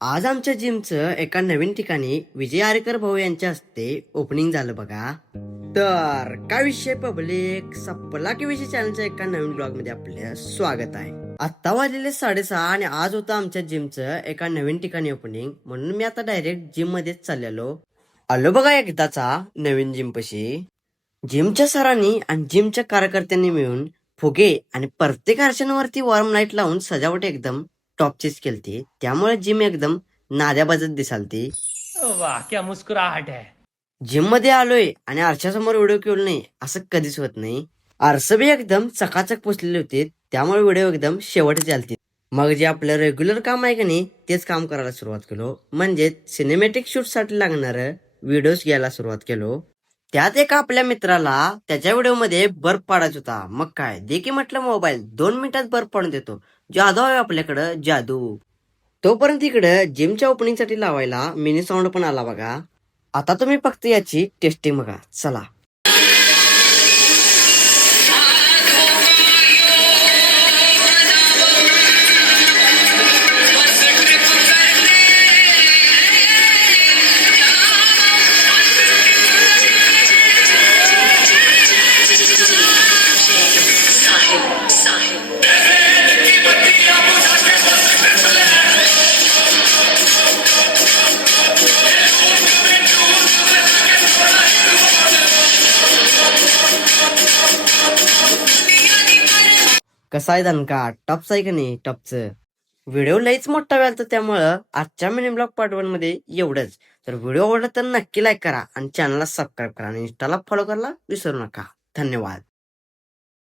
आज आमच्या जिमचं एका नवीन ठिकाणी विजय आरेकर भाऊ यांच्या हस्ते ओपनिंग झालं बघा. तर काय विषय पब्लिक, सपला की विषय चॅनलच्या एका नवीन ब्लॉग मध्ये आपलं स्वागत आहे. आता वाजलेले 6:30 आणि आज होतं आमच्या जिमचं एका नवीन ठिकाणी ओपनिंग, म्हणून मी आता डायरेक्ट जिम मध्येच चाललेलो. आलो बघा एकदाचा नवीन जिम पशी. जिमच्या सरांनी आणि जिमच्या कार्यकर्त्यांनी मिळून फुगे आणि प्रत्येक आरशांवरती वॉर्म लाईट लावून सजावट एकदम टॉपचीच केलती, त्यामुळे जिम एकदम नाद्याबाजत दिसालती. वाह क्या मुस्कुराहट है. जिम मध्ये आलोय आणि आरशासमोर व्हिडिओ केला नाही असं कधीच होत नाही. आरसे बी एकदम चकाचक पोचलेले होते, त्यामुळे व्हिडिओ एकदम शेवटच आलते. मग जे आपलं रेग्युलर काम आहे का नाही तेच काम करायला सुरुवात केलो, म्हणजे सिनेमॅटिक शूट साठी लागणार व्हिडिओज घ्यायला सुरुवात केलो. त्यात एका आपल्या मित्राला त्याच्या व्हिडिओ मध्ये बर्फ पाडायचा होता. मग काय दे की म्हटलं मोबाईल, 2 मिनिटात बर्फ पाडून देतो. जादू आहे आपल्याकडं, जादू. तोपर्यंत इकडं जिमच्या ओपनिंग साठी लावायला मिनी साऊंड पण आला बघा. आता तुम्ही फक्त याची टेस्टिंग बघा, चला. कसा आहे दणका, टॉपचा आहे का नाही टॉपचं. व्हिडिओ लईच मोठा वेळ तर त्यामुळं आजच्या मिनी ब्लॉग पार्ट 1 मध्ये एवढंच. तर व्हिडिओ आवडला तर नक्की लाईक करा आणि चॅनलला सबस्क्राईब करा आणि इंस्टाला फॉलो करायला विसरू नका. धन्यवाद.